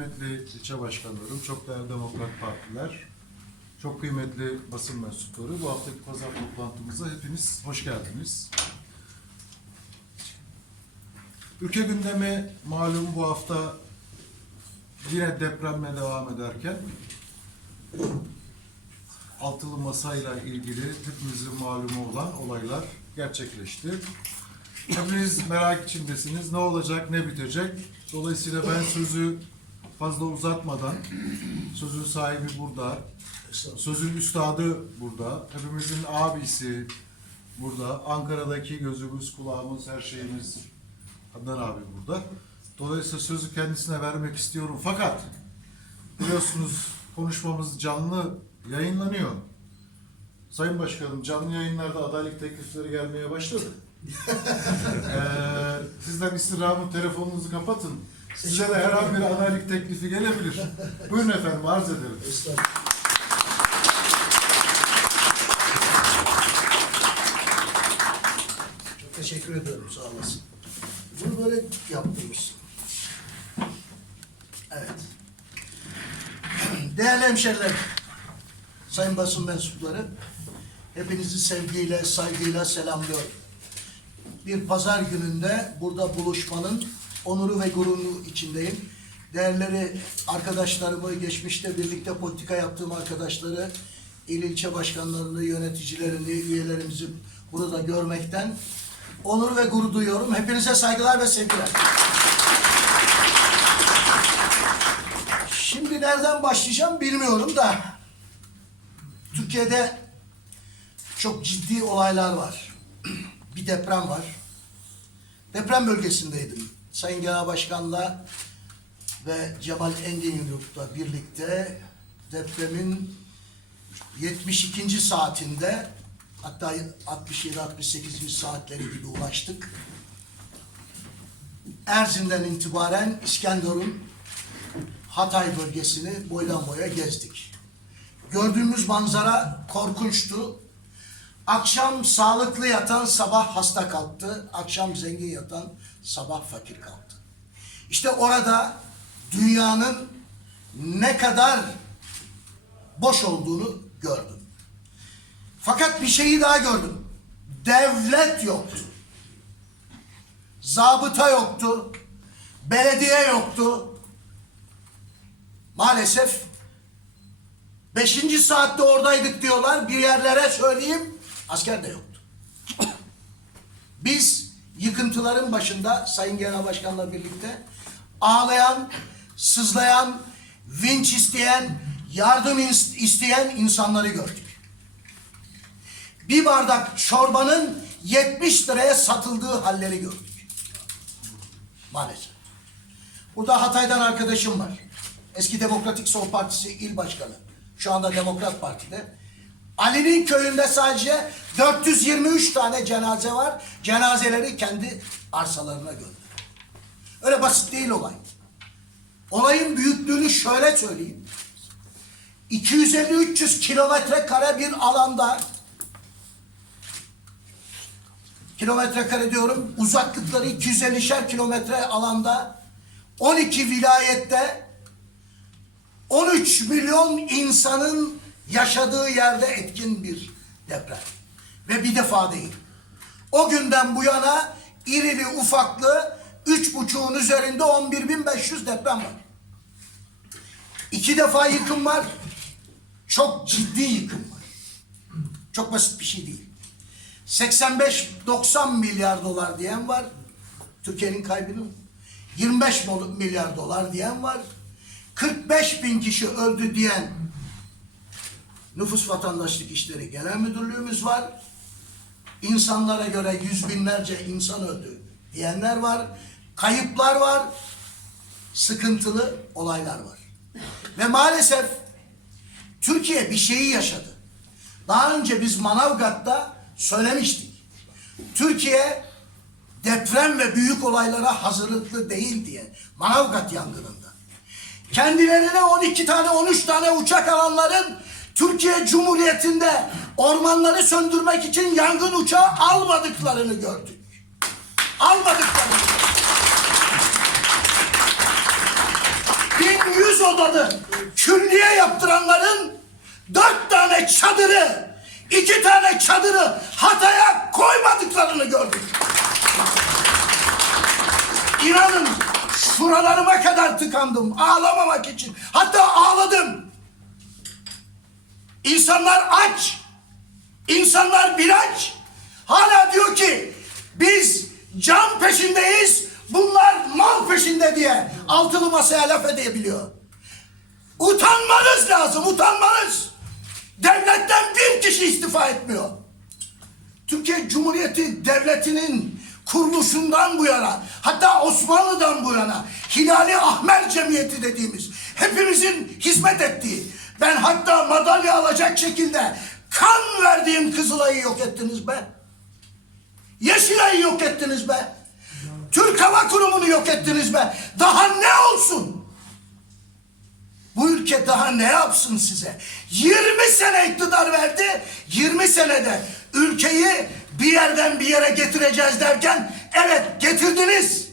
kıymetli ilçe başkanlarım, çok değerli Demokrat Partiler, çok kıymetli basın mensupları, bu haftaki pazar toplantımıza hepiniz hoş geldiniz. Ülke gündemi malum bu hafta yine depremle devam ederken altılı masayla ilgili hepimizin malumu olan olaylar gerçekleşti. Hepiniz merak içindesiniz. Ne olacak, ne bitecek? Dolayısıyla ben sözü fazla uzatmadan, sözün sahibi burada, sözün üstadı burada, hepimizin abisi burada, Ankara'daki gözümüz, kulağımız, her şeyimiz Adnan abi burada. Dolayısıyla sözü kendisine vermek istiyorum. Fakat biliyorsunuz konuşmamız canlı yayınlanıyor. Sayın Başkanım canlı yayınlarda adaylık teklifleri gelmeye başladı. Ee, sizden istirhamı telefonunuzu kapatın. Size de her an bir adaylık teklifi gelebilir. Buyurun efendim arz. Estağfurullah. Çok teşekkür ediyorum, sağ olasın. Bunu böyle yaptırmışsın. Evet. Değerli hemşeriler, sayın basın mensupları, hepinizi sevgiyle, saygıyla selamlıyorum. Bir pazar gününde burada buluşmanın onuru ve gururu içindeyim. Değerleri arkadaşlarımı, geçmişte birlikte politika yaptığım arkadaşları, il ilçe başkanlarını, yöneticilerini, üyelerimizi burada görmekten onur ve gurur duyuyorum. Hepinize saygılar ve sevgiler. Şimdi nereden başlayacağım bilmiyorum da Türkiye'de çok ciddi olaylar var. Bir deprem var. Deprem bölgesindeydim. Sayın Genel Başkan'la ve Cemal Engin Yurt'la birlikte depremin 72. saatinde hatta 67-68. saatleri gibi ulaştık. Erzin'den itibaren İskenderun Hatay bölgesini boydan boya gezdik. Gördüğümüz manzara korkunçtu. Akşam sağlıklı yatan sabah hasta kalktı. Akşam zengin yatan sabah fakir kalktı. İşte orada dünyanın ne kadar boş olduğunu gördüm. Fakat bir şeyi daha gördüm. Devlet yoktu. Zabıta yoktu. Belediye yoktu. Maalesef beşinci saatte oradaydık diyorlar. Bir yerlere söyleyeyim asker de yoktu. Biz yıkıntıların başında Sayın Genel Başkan'la birlikte ağlayan, sızlayan, vinç isteyen, yardım isteyen insanları gördük. Bir bardak çorbanın 70 liraya satıldığı halleri gördük. Maalesef. Burada Hatay'dan arkadaşım var. Eski Demokratik Sol Partisi il başkanı. Şu anda Demokrat Parti'de. Ali'nin köyünde sadece 423 tane cenaze var. Cenazeleri kendi arsalarına gönder. Öyle basit değil olay. Olayın büyüklüğünü şöyle söyleyeyim. 250-300 kilometre kare bir alanda kilometre kare diyorum uzaklıkları 250'şer kilometre alanda 12 vilayette 13 milyon insanın yaşadığı yerde etkin bir deprem. Ve bir defa değil. O günden bu yana irili ufaklı üç buçuğun üzerinde 11.500 deprem var. İki defa yıkım var. Çok ciddi yıkım var. Çok basit bir şey değil. 85-90 milyar dolar diyen var. Türkiye'nin kaybını. 25 mol- milyar dolar diyen var. 45 bin kişi öldü diyen Nüfus Vatandaşlık İşleri Genel Müdürlüğümüz var. İnsanlara göre yüz binlerce insan öldü diyenler var. Kayıplar var. Sıkıntılı olaylar var. Ve maalesef Türkiye bir şeyi yaşadı. Daha önce biz Manavgat'ta söylemiştik. Türkiye deprem ve büyük olaylara hazırlıklı değil diye Manavgat yangınında. Kendilerine 12 tane 13 tane uçak alanların Türkiye Cumhuriyeti'nde ormanları söndürmek için yangın uçağı almadıklarını gördük. Almadıklarını. 1100 200 odalı külliye yaptıranların dört tane çadırı, iki tane çadırı Hatay'a koymadıklarını gördük. İnanın şuralarıma kadar tıkandım ağlamamak için. Hatta ağladım. İnsanlar aç. İnsanlar bilaç. Hala diyor ki biz can peşindeyiz. Bunlar mal peşinde diye altılı masaya laf edebiliyor. Utanmanız lazım, utanmanız. Devletten bir kişi istifa etmiyor. Türkiye Cumhuriyeti Devleti'nin kuruluşundan bu yana, hatta Osmanlı'dan bu yana Hilali Ahmer Cemiyeti dediğimiz hepimizin hizmet ettiği, ben hatta madalya alacak şekilde kan verdiğim Kızılay'ı yok ettiniz be. Yeşilay'ı yok ettiniz be. Türk Hava Kurumu'nu yok ettiniz be. Daha ne olsun? Bu ülke daha ne yapsın size? 20 sene iktidar verdi. 20 senede ülkeyi bir yerden bir yere getireceğiz derken evet getirdiniz.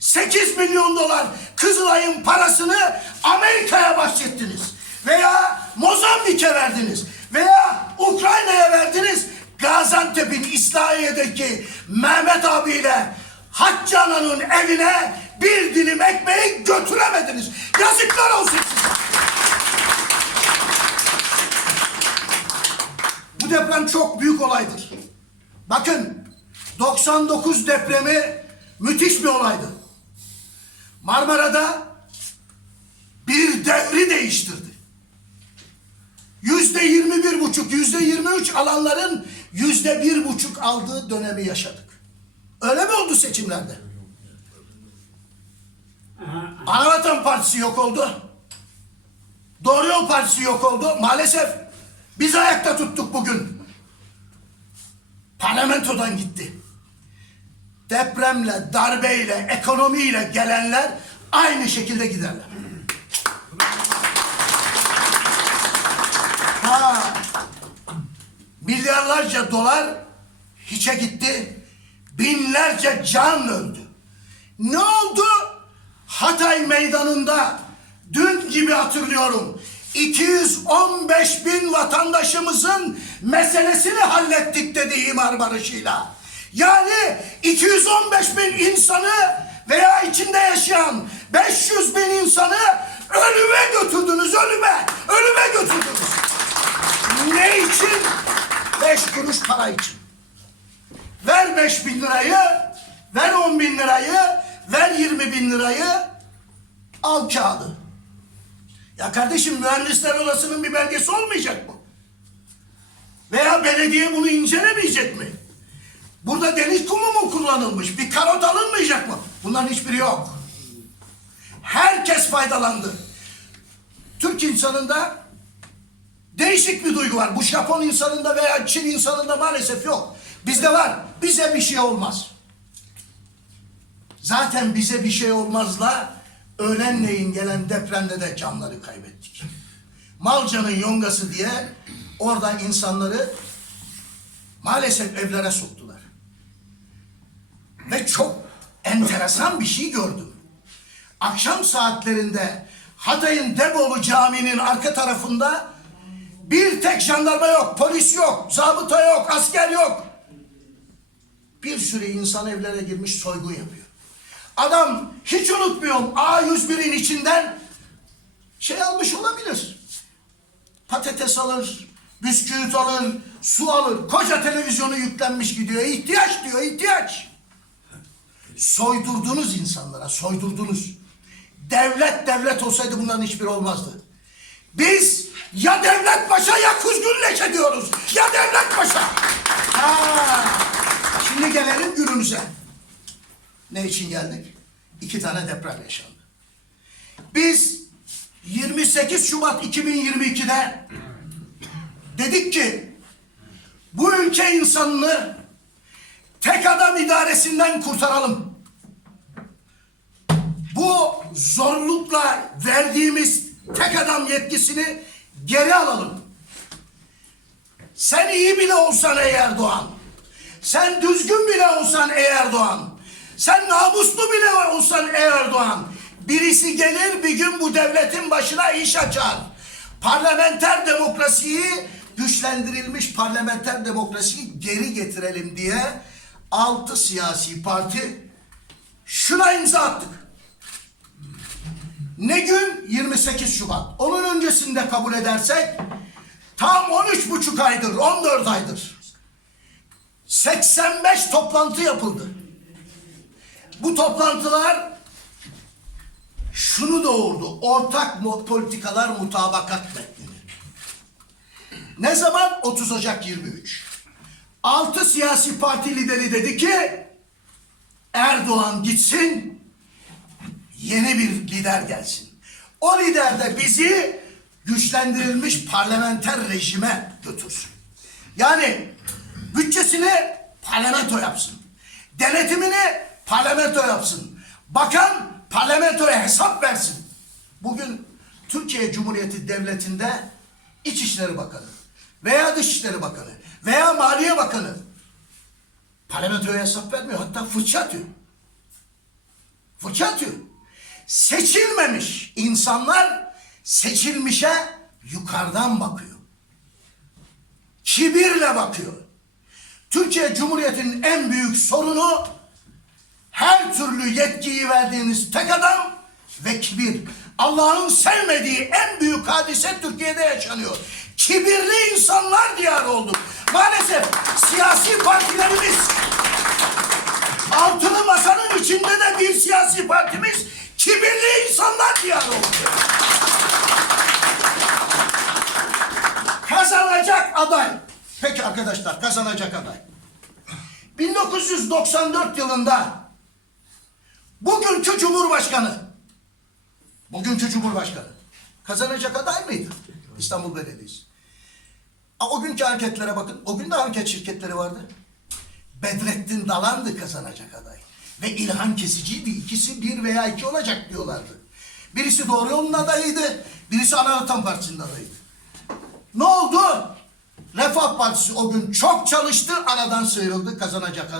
8 milyon dolar Kızılay'ın parasını Amerika'ya bahşettiniz. Veya Mozambik'e verdiniz. Veya Ukrayna'ya verdiniz. Gaziantep'in İslahiye'deki Mehmet abiyle Haccana'nın evine bir dilim ekmeği götüremediniz. Yazıklar olsun size. Bu deprem çok büyük olaydır. Bakın 99 depremi müthiş bir olaydı. Marmara'da bir devri değiştirdi. Yüzde yirmi bir buçuk, yüzde yirmi üç alanların yüzde bir buçuk aldığı dönemi yaşadık. Öyle mi oldu seçimlerde? Anavatan Partisi yok oldu. Doğru Yol Partisi yok oldu. Maalesef biz ayakta tuttuk bugün. Parlamentodan gitti. Depremle, darbeyle, ekonomiyle gelenler aynı şekilde giderler. Ha, milyarlarca dolar hiçe gitti. Binlerce can öldü. Ne oldu? Hatay meydanında dün gibi hatırlıyorum. 215 bin vatandaşımızın meselesini hallettik dedi imar barışıyla. Yani 215 bin insanı veya içinde yaşayan 500 bin insanı ölüme götürdünüz, ölüme, ölüme götürdünüz. Ne için? Beş kuruş para için. Ver beş bin lirayı, ver on bin lirayı, ver yirmi bin lirayı, al kağıdı. Ya kardeşim mühendisler odasının bir belgesi olmayacak mı? Veya belediye bunu incelemeyecek mi? Burada deniz kumu mu kullanılmış? Bir karot alınmayacak mı? Bunların hiçbiri yok. Herkes faydalandı. Türk insanında değişik bir duygu var. Bu Japon insanında veya Çin insanında maalesef yok. Bizde var. Bize bir şey olmaz. Zaten bize bir şey olmazla öğlenleyin gelen depremde de canları kaybettik. Malcanın yongası diye orada insanları maalesef evlere soktular. Ve çok enteresan bir şey gördüm. Akşam saatlerinde Hatay'ın Deboğlu Camii'nin arka tarafında bir tek jandarma yok, polis yok, zabıta yok, asker yok. Bir sürü insan evlere girmiş soygun yapıyor. Adam hiç unutmuyorum A101'in içinden şey almış olabilir. Patates alır, bisküvit alır, su alır. Koca televizyonu yüklenmiş gidiyor. İhtiyaç diyor, ihtiyaç. Soydurdunuz insanlara, soydurdunuz. Devlet devlet olsaydı bunların hiçbiri olmazdı. Biz ya devlet paşa ya kuzgun leşe diyoruz. Ya devlet paşa. Ha. Şimdi gelelim günümüze. Ne için geldik? İki tane deprem yaşandı. Biz 28 Şubat 2022'de dedik ki bu ülke insanını tek adam idaresinden kurtaralım. Bu zorlukla verdiğimiz tek adam yetkisini geri alalım. Sen iyi bile olsan ey Erdoğan, sen düzgün bile olsan ey Erdoğan, sen namuslu bile olsan ey Erdoğan, birisi gelir bir gün bu devletin başına iş açar. Parlamenter demokrasiyi güçlendirilmiş parlamenter demokrasiyi geri getirelim diye altı siyasi parti şuna imza attık. Ne gün? 28 Şubat. Onun öncesinde kabul edersek tam 13 buçuk aydır, 14 aydır. 85 toplantı yapıldı. Bu toplantılar şunu doğurdu. Ortak politikalar mutabakat metnini. Ne zaman? 30 Ocak 23. Altı siyasi parti lideri dedi ki Erdoğan gitsin, yeni bir lider gelsin. O lider de bizi güçlendirilmiş parlamenter rejime götürsün. Yani bütçesini parlamento yapsın. Denetimini parlamento yapsın. Bakan parlamentoya hesap versin. Bugün Türkiye Cumhuriyeti Devleti'nde İçişleri Bakanı veya Dışişleri Bakanı veya Maliye Bakanı parlamentoya hesap vermiyor. Hatta fırça atıyor. Fırça atıyor. Seçilmemiş insanlar seçilmişe yukarıdan bakıyor. Kibirle bakıyor. Türkiye Cumhuriyeti'nin en büyük sorunu her türlü yetkiyi verdiğiniz tek adam ve kibir. Allah'ın sevmediği en büyük hadise Türkiye'de yaşanıyor. Kibirli insanlar diyarı olduk. Maalesef siyasi partilerimiz altılı masanın içinde de bir siyasi partimiz kibirli insanlar diyarı oldu. Kazanacak aday. Peki arkadaşlar kazanacak aday. 1994 yılında bugünkü Cumhurbaşkanı bugünkü Cumhurbaşkanı kazanacak aday mıydı? İstanbul Belediyesi. O günkü anketlere bakın. O gün de anket şirketleri vardı. Bedrettin Dalan'dı kazanacak aday. Ve İlhan Kesici'ydi. İkisi bir veya iki olacak diyorlardı. Birisi Doğru Yol'un adayıydı. Birisi Anavatan Partisi'nin adayıydı. Ne oldu? Refah Partisi o gün çok çalıştı, aradan sıyrıldı, kazanacak.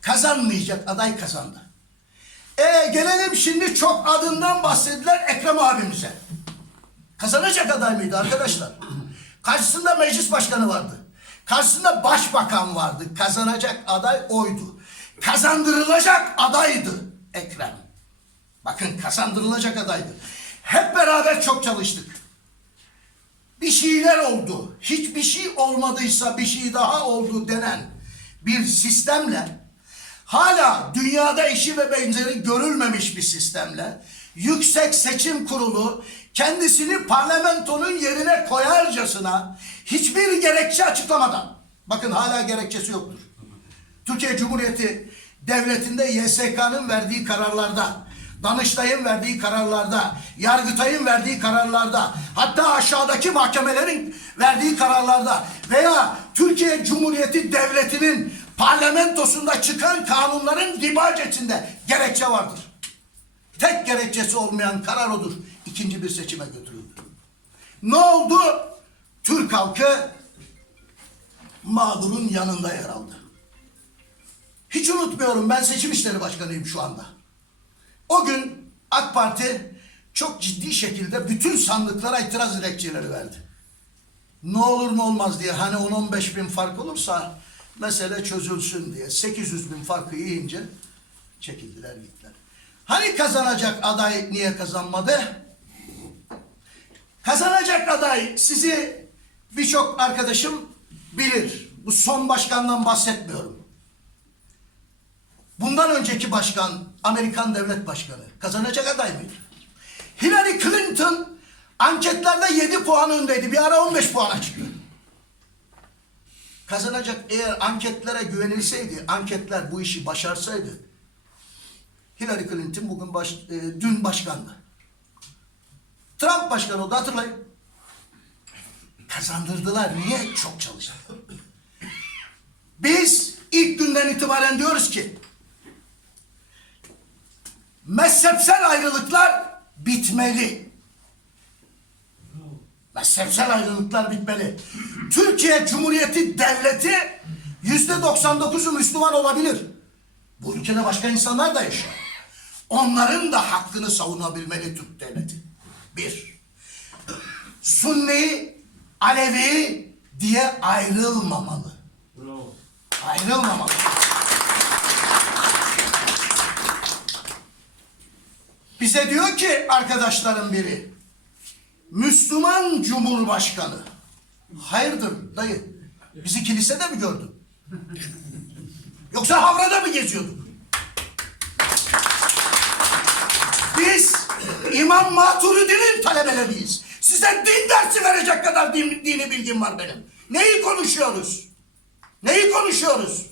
Kazanmayacak aday kazandı. E gelelim şimdi çok adından bahsedilen Ekrem abimize. Kazanacak aday mıydı arkadaşlar? Karşısında meclis başkanı vardı. Karşısında başbakan vardı. Kazanacak aday oydu. Kazandırılacak adaydı Ekrem. Bakın kazandırılacak adaydı. Hep beraber çok çalıştık bir şeyler oldu. Hiçbir şey olmadıysa bir şey daha oldu denen bir sistemle hala dünyada eşi ve benzeri görülmemiş bir sistemle Yüksek Seçim Kurulu kendisini parlamentonun yerine koyarcasına hiçbir gerekçe açıklamadan bakın hala gerekçesi yoktur. Türkiye Cumhuriyeti Devleti'nde YSK'nın verdiği kararlarda, Danıştay'ın verdiği kararlarda, Yargıtay'ın verdiği kararlarda, hatta aşağıdaki mahkemelerin verdiği kararlarda veya Türkiye Cumhuriyeti Devleti'nin parlamentosunda çıkan kanunların dibacetinde gerekçe vardır. Tek gerekçesi olmayan karar odur. İkinci bir seçime götürüldü. Ne oldu? Türk halkı mağdurun yanında yer aldı. Hiç unutmuyorum ben seçim işleri başkanıyım şu anda. O gün AK Parti çok ciddi şekilde bütün sandıklara itiraz dilekçeleri verdi. Ne olur ne olmaz diye hani 10-15 bin fark olursa mesele çözülsün diye 800 bin farkı yiyince çekildiler gittiler. Hani kazanacak aday niye kazanmadı? Kazanacak aday sizi birçok arkadaşım bilir. Bu son başkandan bahsetmiyorum. Bundan önceki başkan, Amerikan devlet başkanı kazanacak aday mıydı? Hillary Clinton anketlerde 7 puan öndeydi. Bir ara 15 puana çıktı. Kazanacak eğer anketlere güvenilseydi, anketler bu işi başarsaydı Hillary Clinton bugün baş, e, dün başkandı. Trump başkan oldu hatırlayın. Kazandırdılar. Niye? Çok çalıştı. Biz ilk günden itibaren diyoruz ki mezhepsel ayrılıklar bitmeli. Mezhepsel ayrılıklar bitmeli. Türkiye Cumhuriyeti Devleti yüzde 99'u Müslüman olabilir. Bu ülkede başka insanlar da yaşıyor. Onların da hakkını savunabilmeli Türk devleti. Bir. Sunni, Alevi diye ayrılmamalı. Bravo. Ayrılmamalı. Bize diyor ki arkadaşların biri, Müslüman Cumhurbaşkanı. Hayırdır dayı? Bizi kilisede mi gördün? Yoksa havrada mı geziyorduk? Biz İmam Maturidi'nin talebeleriyiz. Size din dersi verecek kadar din, dini bilgim var benim. Neyi konuşuyoruz? Neyi konuşuyoruz?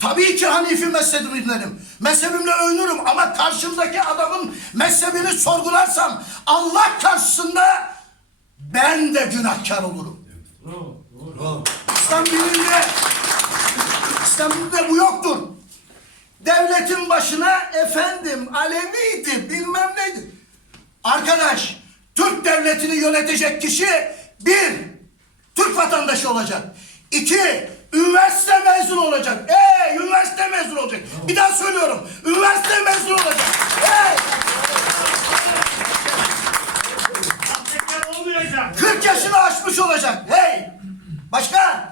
Tabii ki Hanifi mezhebimdenim. Mezhebimle övünürüm ama karşımdaki adamın mezhebini sorgularsam Allah karşısında ben de günahkar olurum. Bravo. Doğru. İslam dininde İslam dininde bu yoktur. Devletin başına efendim Aleviydi bilmem neydi. Arkadaş Türk devletini yönetecek kişi bir Türk vatandaşı olacak. İki üniversite mezunu olacak. Ey üniversite mezunu olacak. Bir daha söylüyorum. Üniversite mezunu olacak. Ey Tekrar olmayacak. 40 yaşını aşmış olacak. Hey! Başka?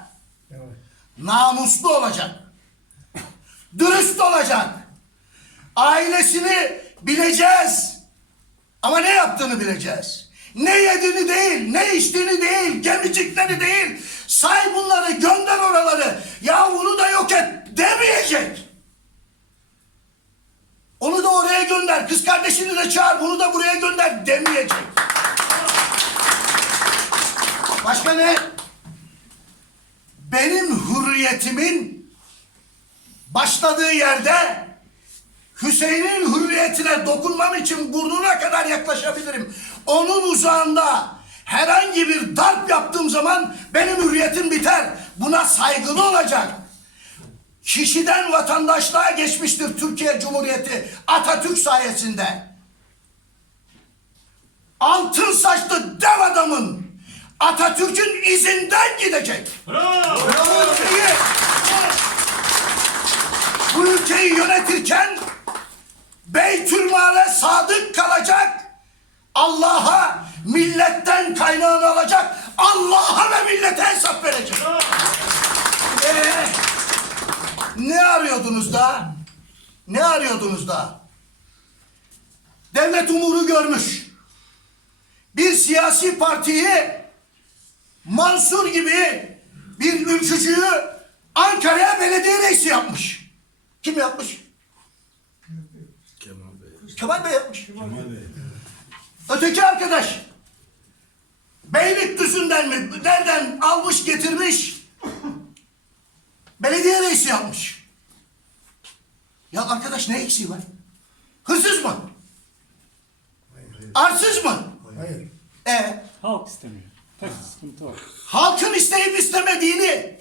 Namuslu olacak. Dürüst olacak. Ailesini bileceğiz. Ama ne yaptığını bileceğiz. Ne yediğini değil, ne içtiğini değil, gemicikleri değil. Say bunları, gönder oraları. Ya bunu da yok et demeyecek. Onu da oraya gönder, kız kardeşini de çağır, bunu da buraya gönder demeyecek. Başka ne? Benim hürriyetimin başladığı yerde Hüseyin'in hürriyetine dokunmam için burnuna kadar yaklaşabilirim. Onun uzağında herhangi bir darp yaptığım zaman benim hürriyetim biter. Buna saygılı olacak. Kişiden vatandaşlığa geçmiştir Türkiye Cumhuriyeti Atatürk sayesinde. Altın saçlı dev adamın Atatürk'ün izinden gidecek. Bravo. Ülkeyi, bu ülkeyi yönetirken Beytülmal'e sadık kalacak. Allah'a milletten kaynağını alacak. Allah'a ve millete hesap verecek. Ee, ne arıyordunuz da? Ne arıyordunuz da? Devlet umuru görmüş. Bir siyasi partiyi Mansur gibi bir ülkücüyü Ankara'ya belediye reisi yapmış. Kim yapmış? Kemal Bey. Kemal Bey yapmış. Öteki arkadaş Beylikdüzü'nden mi? Nereden almış getirmiş? Belediye reisi yapmış. Ya arkadaş ne eksiği var? Hırsız mı? Arsız mı? Hayır. E Halk istemiyor. Tek sıkıntı o. halkın isteyip istemediğini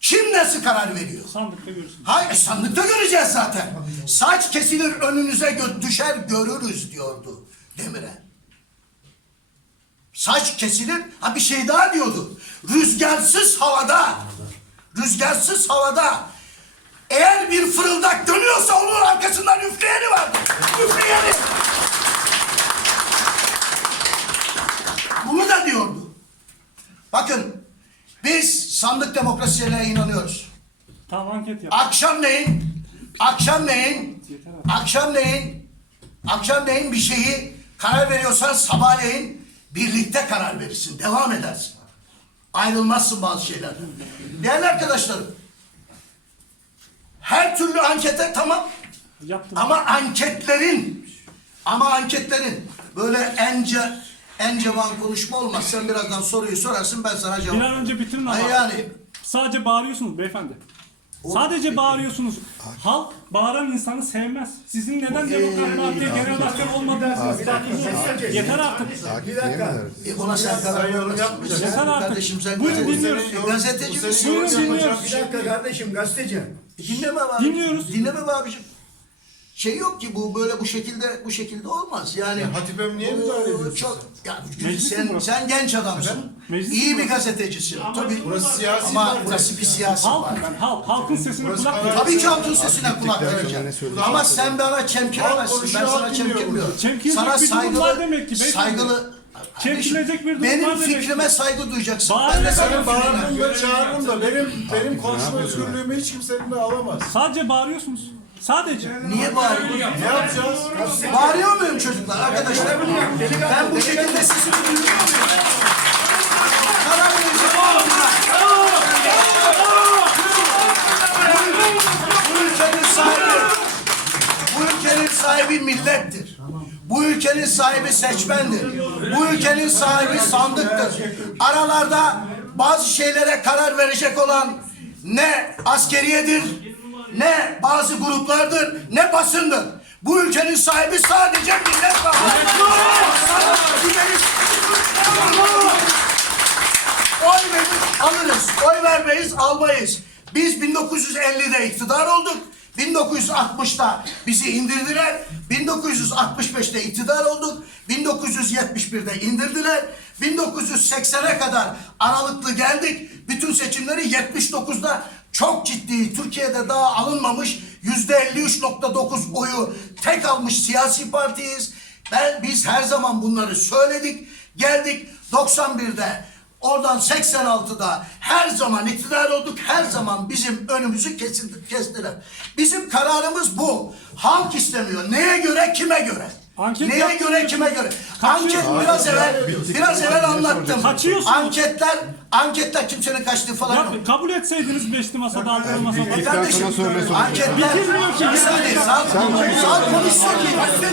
kim nasıl karar veriyor? Sandıkta görürsün. Hayır sandıkta göreceğiz zaten. Saç kesilir önünüze gö- düşer görürüz diyordu Demirel. Saç kesilir ha bir şey daha diyordu. Rüzgarsız havada rüzgarsız havada eğer bir fırıldak dönüyorsa onun arkasından üfleyeni vardır. Üfleyeni. Bunu da diyordu. Bakın biz sandık demokrasisine inanıyoruz. Tamam anket yap. Akşamleyin, akşamleyin, akşamleyin, akşamleyin bir şeyi karar veriyorsan sabahleyin birlikte karar verirsin, devam edersin. Ayrılmazsın bazı şeylerden. Değerli arkadaşlarım, her türlü ankete tamam Yaptım. ama anketlerin, ama anketlerin böyle ence, encevan konuşma olmaz. Sen birazdan soruyu sorarsın ben sana cevap Bir an önce bitirin ama. Hayır yani Sadece bağırıyorsunuz beyefendi. Sadece bağırıyorsunuz. Halk bağıran insanı sevmez. Sizin neden Demokrat Parti'ye genel başkan olma dersiniz? Yeter artık. Bir dakika. E ona sen karar yorum yapmayacaksın. Sen Yeter artık. Kardeşim sen Buyurun, gazeteci- dinliyoruz. gazeteci Bu misin? Buyurun dinliyoruz. Bir dakika kardeşim gazeteci. Dinleme abi. Dinliyoruz. Dinleme be abicim. Şey yok ki bu böyle bu şekilde bu şekilde olmaz. Yani Ya Hatip'im niye bu müdahale ediyorsun Çok ya Meclis mi sen, burası? sen genç adamsın. Meclis iyi mi bir gazetecisin. Tabii. Burası siyasi Ama parti. burası bir siyasi Halk parti. ben halk. Halkın sesine Burası kulak karar- verin. Tabii ki halkın sesine kulak vereceğim. Ama sen bana çemkiremezsin. Ben konuşuyor, sana halk dinliyor çemkirmiyorum. Çemkirecek Sana bir durum saygılı, var demek ki beyefendi. saygılı Çemkirilecek bir durum benim var demek ki. fikrime saygı duyacaksın. Ben de efendim, senin fikrine. bağırırım ve çağırırım da benim benim konuşma özgürlüğümü hiç kimse eline alamaz. Sadece bağırıyorsunuz. Sadece. Niye bağırıyorsun? Ne yapacağız? Bağırıyor muyum çocuklar? Arkadaşlar ben bu şekilde sesimi duyuyor muyum? Karar vereceğim. Bu ülkenin sahibi, bu ülkenin sahibi millettir. Bu ülkenin sahibi seçmendir. Bu ülkenin sahibi sandıktır. Aralarda bazı şeylere karar verecek olan ne askeriyedir, ne bazı gruplardır, ne basındır. Bu ülkenin sahibi sadece millet var. Oy verip alırız. Oy vermeyiz, almayız. Biz 1950'de iktidar olduk. 1960'da bizi indirdiler. 1965'te iktidar olduk. 1971'de indirdiler. 1980'e kadar aralıklı geldik. Bütün seçimleri 79'da çok ciddi Türkiye'de daha alınmamış yüzde 53.9 oyu tek almış siyasi partiyiz. Ben, biz her zaman bunları söyledik. Geldik 91'de Oradan 86'da her zaman iktidar olduk. Her zaman bizim önümüzü kesildi, kestiler. Bizim kararımız bu. Halk istemiyor. Neye göre, kime göre? Anket Neye yaptınız göre, mı? kime göre? Kaçıyor. Anket biraz evvel, biraz evvel anlattım. Kaçıyorsunuz. Anketler, anketler kimsenin kaçtığı falan yok. Ya, kabul etseydiniz beşli masada, altılı masada. Kardeşim, anketler, Bitirmiyor ki. bir saniye, sağ, sağ konuşsun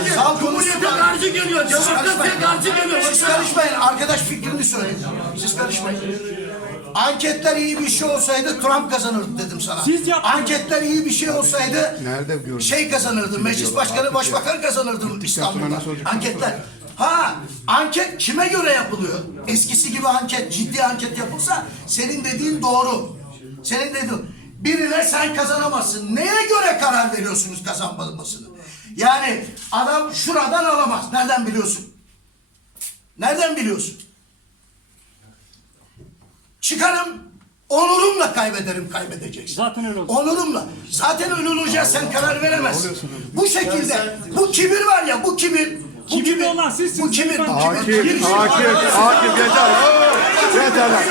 ki, sağ konuşsun. karşı geliyor. Demokrasiye karşı geliyor. Siz karışmayın. Arkadaş fikrini söyleyin. Siz karışmayın. Anketler iyi bir şey olsaydı Trump kazanırdı dedim sana. Siz yaptınız. Anketler iyi bir şey olsaydı Nerede gördün? şey kazanırdı. Meclis başkanı, başbakan kazanırdı İstanbul'da. olacak? Anketler. Ha, anket kime göre yapılıyor? Eskisi gibi anket, ciddi anket yapılsa senin dediğin doğru. Senin dediğin birine sen kazanamazsın. Neye göre karar veriyorsunuz kazanmamasını? Yani adam şuradan alamaz. Nereden biliyorsun? Nereden biliyorsun? Çıkarım, onurumla kaybederim kaybedeceksin. Zaten öyle oldu. Onurumla. Zaten öyle olacak sen karar veremezsin. Bu şekilde, bu kibir var ya, bu kibir. Bu kibir, olan sizsiniz, Bu kibir, Akif, kibir. Akif, Akif yeter. Yeter lan.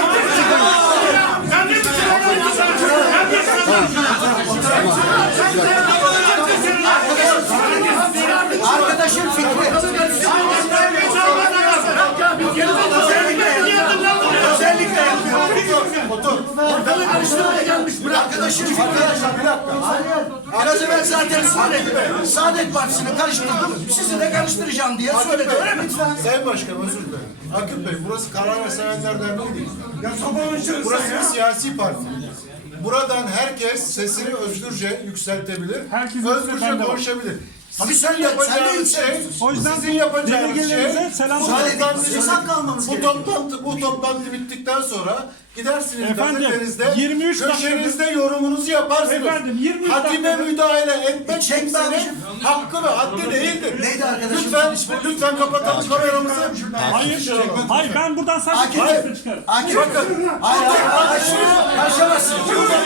Arkadaşın Ortalığı karıştırmaya gelmiş. Arkadaşın fikri. Biraz evvel zaten söyledim. Saadet Partisi'ni karıştırdım. Sizi de karıştıracağım diye söyledi. Öyle mi? Sayın Başkanım özür dilerim. Akif Bey burası karar ve sevenler derneği değil. Burası bir siyasi parti. Buradan herkes sesini özgürce yükseltebilir. Herkesin özgürce konuşabilir. Tabii sen de- sen de şey, O yüzden sizin yapacağınız şey, selam bu toplantı, Yasak kalmamız bu gerekiyor. toplantı, bu toplantı bittikten sonra gidersiniz Efendim, gazetenizde, 23 dakika- köşenizde yorumunuzu yaparsınız. Efendim, 23 Hatice dakika- müdahale etmek kimsenin abicim. hakkı ve haddi değildir. Neydi arkadaşım? Lütfen, lütfen kapatalım kameramızı. Hayır. Hayır ben buradan sadece konuşup çıkarım. Akif, hayır, hayır, karışamazsın.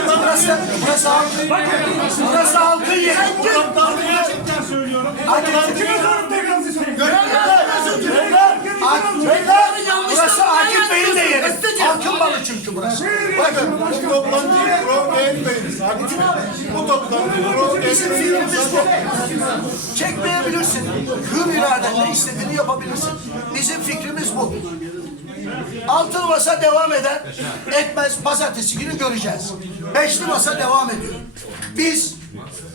Burası, burası halkın, burası halkın yeri. Gerçekten Akif, Çıkarıyorum tekrar sizi. Beyler, burası Akif Bey'in de yeri. Halkın malı çünkü burası. Bakın bu toplantıyı provoke etmeyiniz. Bu toplantıyı Bizim etmeyiniz. Çekmeyebilirsin. Hür iradenle istediğini yapabilirsin. Bizim fikrimiz bu. Altılı masa devam eder. Etmez. Pazartesi günü göreceğiz. Beşli masa devam ediyor. Biz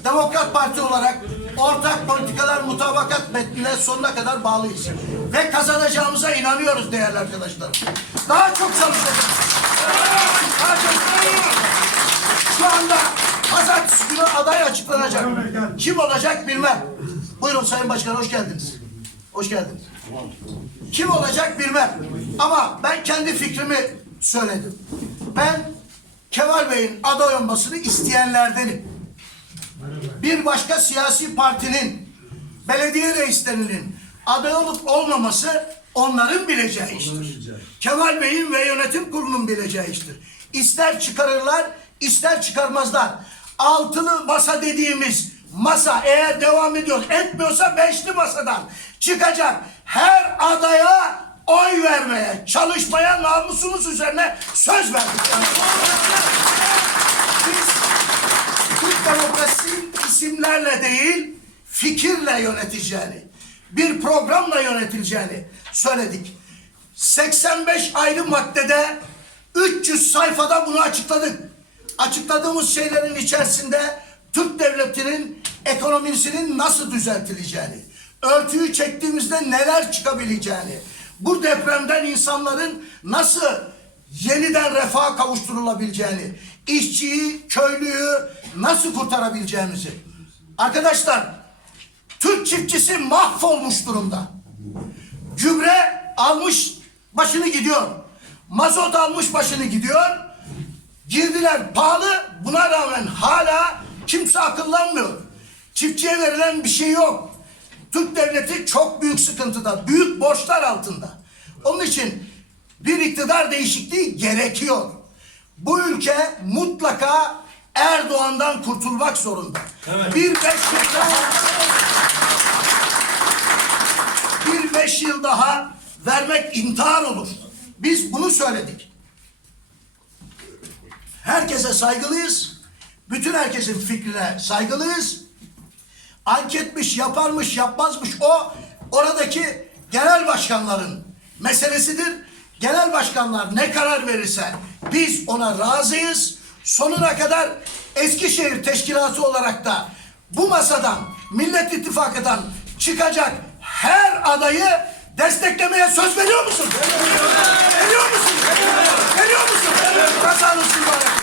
Demokrat Parti olarak ortak politikalar mutabakat metnine sonuna kadar bağlıyız. Ve kazanacağımıza inanıyoruz değerli arkadaşlar. Daha çok çalışacağız. Şu anda pazartesi günü aday açıklanacak. Kim olacak bilmem. Buyurun Sayın Başkan hoş geldiniz. Hoş geldiniz. Kim olacak bilmem. Ama ben kendi fikrimi söyledim. Ben Kemal Bey'in aday olmasını isteyenlerdenim. Bir başka siyasi partinin belediye reislerinin aday olup olmaması onların bileceği iştir. Kemal Bey'in ve yönetim kurulunun bileceği iştir. İster çıkarırlar, ister çıkarmazlar. Altılı masa dediğimiz masa eğer devam ediyor, etmiyorsa beşli masadan çıkacak her adaya oy vermeye, çalışmaya namusumuz üzerine söz verdik. Biz Türk demokrasi isimlerle değil, fikirle yöneteceğini, bir programla yönetileceğini söyledik. 85 ayrı maddede 300 sayfada bunu açıkladık. Açıkladığımız şeylerin içerisinde Türk devletinin ekonomisinin nasıl düzeltileceğini, örtüyü çektiğimizde neler çıkabileceğini, bu depremden insanların nasıl yeniden refaha kavuşturulabileceğini, işçiyi, köylüyü nasıl kurtarabileceğimizi. Arkadaşlar, Türk çiftçisi mahvolmuş durumda. Gübre almış başını gidiyor. Mazot almış başını gidiyor. Girdiler pahalı. Buna rağmen hala kimse akıllanmıyor. Çiftçiye verilen bir şey yok. Türk devleti çok büyük sıkıntıda. Büyük borçlar altında. Onun için bir iktidar değişikliği gerekiyor. Bu ülke mutlaka Erdoğan'dan kurtulmak zorunda. Bir beş yıl daha bir beş yıl daha vermek intihar olur. Biz bunu söyledik. Herkese saygılıyız. Bütün herkesin fikrine saygılıyız. Anketmiş, yaparmış, yapmazmış o oradaki genel başkanların meselesidir. Genel başkanlar ne karar verirse biz ona razıyız. Sonuna kadar Eskişehir Teşkilatı olarak da bu masadan, Millet İttifakı'dan çıkacak her adayı desteklemeye söz veriyor musun? Veriyor musun? Veriyor musun? Kazanırsın bana.